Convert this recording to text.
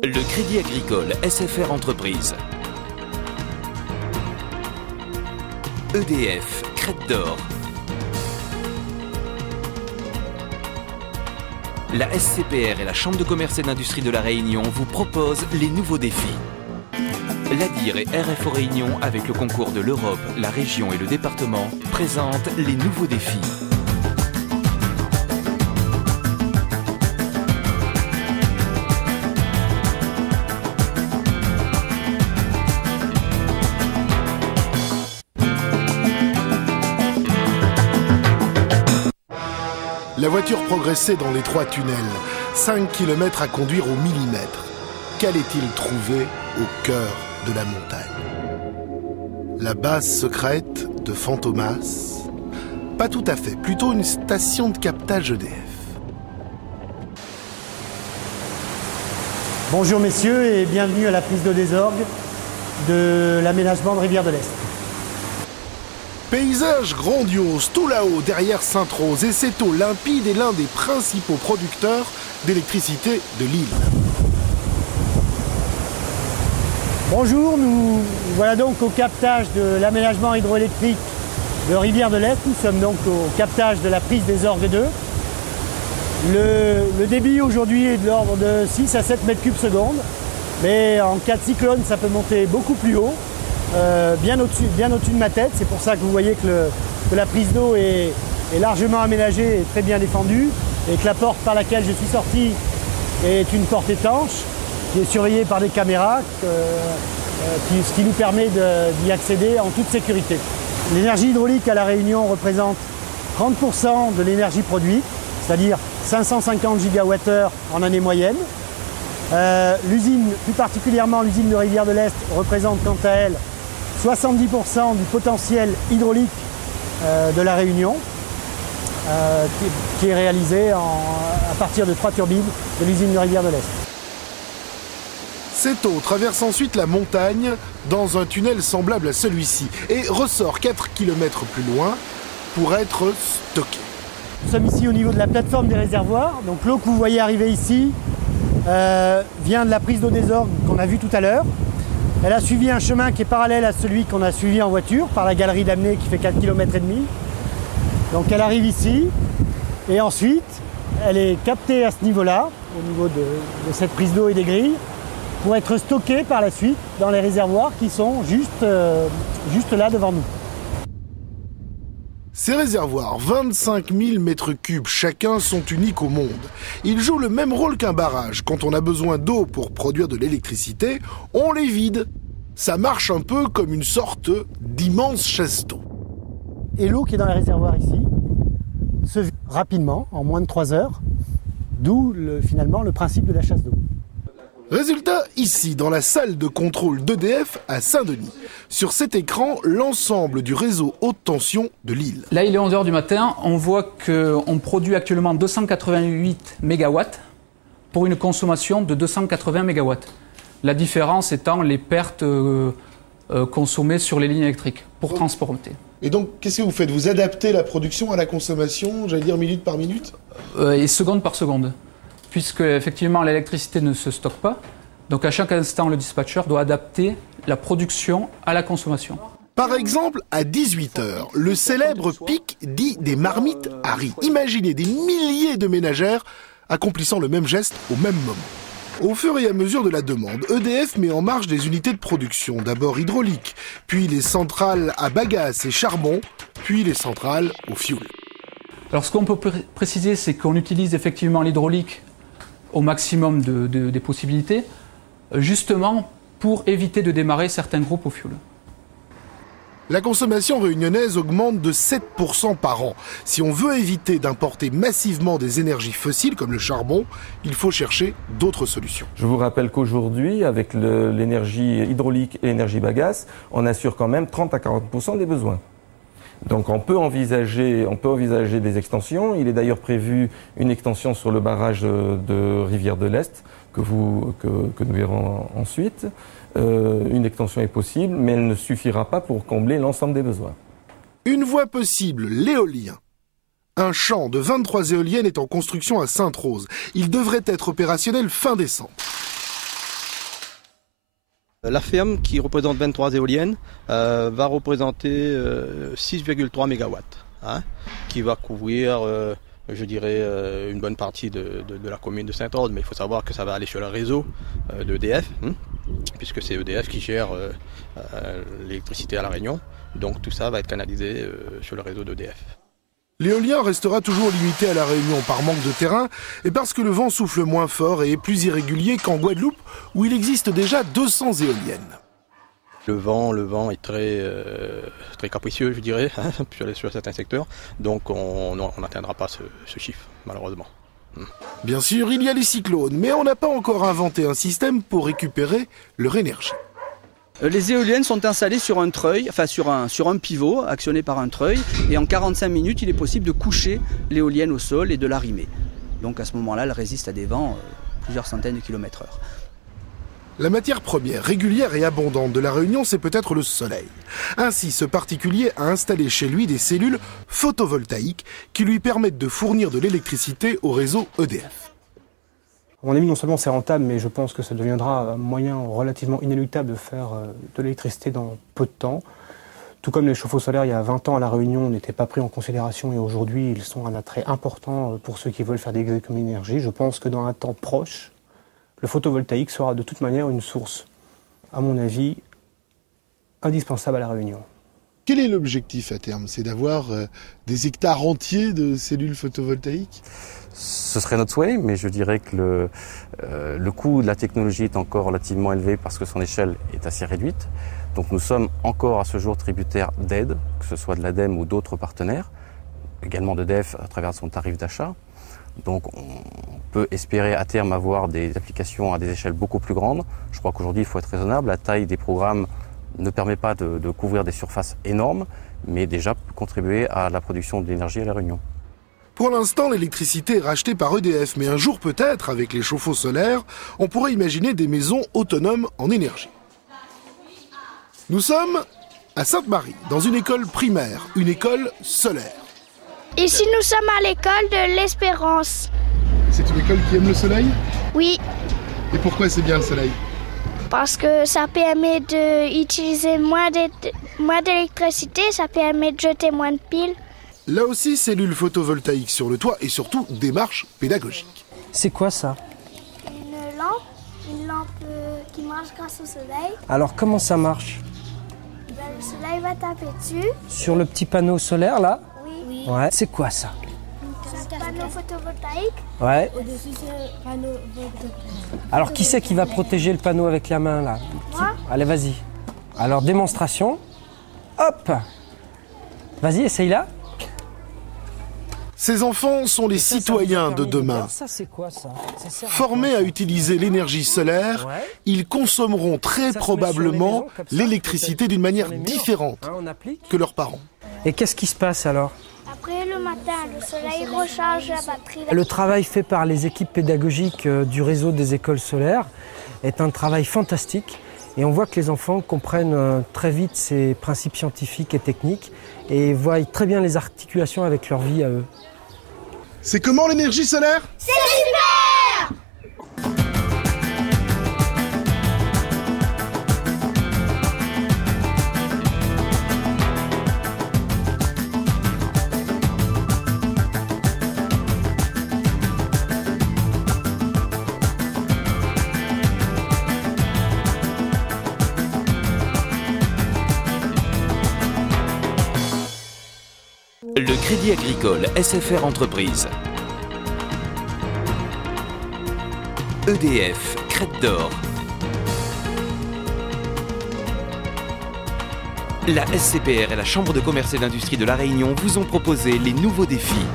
Le Crédit Agricole SFR Entreprise. EDF, Crête d'Or. La SCPR et la Chambre de commerce et d'industrie de La Réunion vous proposent les nouveaux défis. L'ADIR et RFO Réunion, avec le concours de l'Europe, la région et le département, présentent les nouveaux défis. La voiture progressait dans l'étroit tunnel, 5 km à conduire au millimètre. Qu'allait-il trouver au cœur de la montagne? La base secrète de Fantomas? Pas tout à fait, plutôt une station de captage EDF. Bonjour messieurs et bienvenue à la prise d'eau des orgues de l'aménagement de Rivière de l'Est. Paysage grandiose, tout là-haut, derrière Sainte-Rose, et cette eau limpide est l'un des principaux producteurs d'électricité de l'île. Bonjour, nous voilà donc au captage de l'aménagement hydroélectrique de Rivière de l'Est. Nous sommes donc au captage de la prise des orgues 2. Le débit aujourd'hui est de l'ordre de 6 à 7 mètres cubes seconde, mais en cas de cyclone, ça peut monter beaucoup plus haut. Bien au-dessus de ma tête, c'est pour ça que vous voyez que la prise d'eau est largement aménagée et très bien défendue et que la porte par laquelle je suis sorti est une porte étanche qui est surveillée par des caméras, ce qui nous permet d'y accéder en toute sécurité. L'énergie hydraulique à La Réunion représente 30% de l'énergie produite, c'est-à-dire 550 gigawattheures en année moyenne. L'usine, plus particulièrement l'usine de Rivière de l'Est, représente quant à elle 70% du potentiel hydraulique de La Réunion, qui est réalisé à partir de 3 turbines de l'usine de Rivière de l'Est. Cette eau traverse ensuite la montagne dans un tunnel semblable à celui-ci et ressort 4 km plus loin pour être stockée. Nous sommes ici au niveau de la plateforme des réservoirs. Donc l'eau que vous voyez arriver ici vient de la prise d'eau des orgues qu'on a vue tout à l'heure. Elle a suivi un chemin qui est parallèle à celui qu'on a suivi en voiture par la galerie d'Amné qui fait 4,5 km. Donc elle arrive ici et ensuite elle est captée à ce niveau-là, au niveau de cette prise d'eau et des grilles, pour être stockée par la suite dans les réservoirs qui sont juste là devant nous. Ces réservoirs, 25 000 mètres cubes chacun, sont uniques au monde. Ils jouent le même rôle qu'un barrage. Quand on a besoin d'eau pour produire de l'électricité, on les vide. Ça marche un peu comme une sorte d'immense chasse d'eau. Et l'eau qui est dans les réservoirs ici se vide rapidement, en moins de 3 heures, d'où finalement le principe de la chasse d'eau. Résultat, ici, dans la salle de contrôle d'EDF à Saint-Denis. Sur cet écran, l'ensemble du réseau haute tension de l'île. Là, il est 11 h du matin. On voit qu'on produit actuellement 288 MW pour une consommation de 280 MW. La différence étant les pertes consommées sur les lignes électriques pour transporter. Et donc, qu'est-ce que vous faites? Vous adaptez la production à la consommation, j'allais dire minute par minute? Et seconde par seconde. Puisque effectivement l'électricité ne se stocke pas. Donc à chaque instant, le dispatcher doit adapter la production à la consommation. Par exemple, à 18 h, le célèbre pic dit des marmites à riz. Imaginez des milliers de ménagères accomplissant le même geste au même moment. Au fur et à mesure de la demande, EDF met en marche des unités de production, d'abord hydrauliques, puis les centrales à bagasse et charbon, puis les centrales au fioul. Alors ce qu'on peut préciser, c'est qu'on utilise effectivement l'hydraulique au maximum des possibilités, justement pour éviter de démarrer certains groupes au fioul. La consommation réunionnaise augmente de 7% par an. Si on veut éviter d'importer massivement des énergies fossiles comme le charbon, il faut chercher d'autres solutions. Je vous rappelle qu'aujourd'hui, avec l'énergie hydraulique et l'énergie bagasse, on assure quand même 30 à 40% des besoins. Donc on peut envisager des extensions. Il est d'ailleurs prévu une extension sur le barrage de Rivière de l'Est que nous verrons ensuite. Une extension est possible, mais elle ne suffira pas pour combler l'ensemble des besoins. Une voie possible, l'éolien. Un champ de 23 éoliennes est en construction à Sainte-Rose. Il devrait être opérationnel fin décembre. La ferme, qui représente 23 éoliennes, va représenter 6,3 MW, hein, qui va couvrir, je dirais, une bonne partie de la commune de Saint-Orne. Mais il faut savoir que ça va aller sur le réseau d'EDF, puisque c'est EDF qui gère l'électricité à La Réunion. Donc tout ça va être canalisé sur le réseau d'EDF. L'éolien restera toujours limité à La Réunion par manque de terrain et parce que le vent souffle moins fort et est plus irrégulier qu'en Guadeloupe où il existe déjà 200 éoliennes. Le vent est très capricieux, je dirais, hein, sur certains secteurs, donc on n'atteindra pas ce chiffre, malheureusement. Bien sûr, il y a les cyclones, mais on n'a pas encore inventé un système pour récupérer leur énergie. Les éoliennes sont installées sur un treuil, enfin sur un pivot actionné par un treuil, et en 45 minutes, il est possible de coucher l'éolienne au sol et de l'arrimer. Donc à ce moment-là, elle résiste à des vents plusieurs centaines de km/h. La matière première régulière et abondante de La Réunion, c'est peut-être le soleil. Ainsi, ce particulier a installé chez lui des cellules photovoltaïques qui lui permettent de fournir de l'électricité au réseau EDF. À mon avis, non seulement c'est rentable, mais je pense que ça deviendra un moyen relativement inéluctable de faire de l'électricité dans peu de temps. Tout comme les chauffe-eau solaires, il y a 20 ans à La Réunion, n'étaient pas pris en considération et aujourd'hui, ils sont un attrait important pour ceux qui veulent faire des économies d'énergie. Je pense que dans un temps proche, le photovoltaïque sera de toute manière une source, à mon avis, indispensable à La Réunion. Quel est l'objectif à terme? C'est d'avoir des hectares entiers de cellules photovoltaïques? Ce serait notre souhait, mais je dirais que le coût de la technologie est encore relativement élevé parce que son échelle est assez réduite. Donc nous sommes encore à ce jour tributaires d'aides, que ce soit de l'ADEME ou d'autres partenaires, également d'EDF à travers son tarif d'achat. Donc on peut espérer à terme avoir des applications à des échelles beaucoup plus grandes. Je crois qu'aujourd'hui il faut être raisonnable, la taille des programmes ne permet pas de couvrir des surfaces énormes, mais déjà peut contribuer à la production d'énergie à La Réunion. Pour l'instant, l'électricité est rachetée par EDF, mais un jour peut-être, avec les chauffe-eau solaires, on pourrait imaginer des maisons autonomes en énergie. Nous sommes à Sainte-Marie, dans une école primaire, une école solaire. Ici, nous sommes à l'école de l'Espérance. C'est une école qui aime le soleil? Oui. Et pourquoi c'est bien le soleil? Parce que ça permet d'utiliser moins d'électricité, ça permet de jeter moins de piles. Là aussi, cellules photovoltaïques sur le toit et surtout démarche pédagogique. C'est quoi ça? Une lampe qui marche grâce au soleil. Alors comment ça marche? Le soleil va taper dessus. Sur le petit panneau solaire là? Oui. Ouais. C'est quoi ça? C'est un panneau photovoltaïque. Ouais. Au-dessus, c'est un panneau photovoltaïque. Alors qui c'est qui va protéger le panneau avec la main là? Moi. Allez, vas-y. Alors démonstration. Hop! Vas-y, essaye là. Ces enfants sont les citoyens de demain. Ça, c'est quoi ça? Formés à utiliser l'énergie solaire, ils consommeront très probablement l'électricité d'une manière différente que leurs parents. Et qu'est-ce qui se passe alors? Après, le matin, le soleil recharge la batterie. Le travail fait par les équipes pédagogiques du réseau des écoles solaires est un travail fantastique. Et on voit que les enfants comprennent très vite ces principes scientifiques et techniques et voient très bien les articulations avec leur vie à eux. C'est comment l'énergie solaire? C'est super! Le Crédit Agricole SFR Entreprise. EDF, Crête d'Or. La SCPR et la Chambre de commerce et d'industrie de La Réunion vous ont proposé les nouveaux défis.